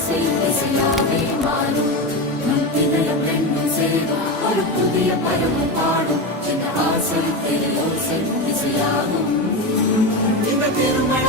இசையாவே மாறும் நம் இதயம் ரெண்டும் சேரும் ஒரு புதிய பருவம் பாடும் இந்த ஆசை ஓசை இசையாகும் இந்த திருமண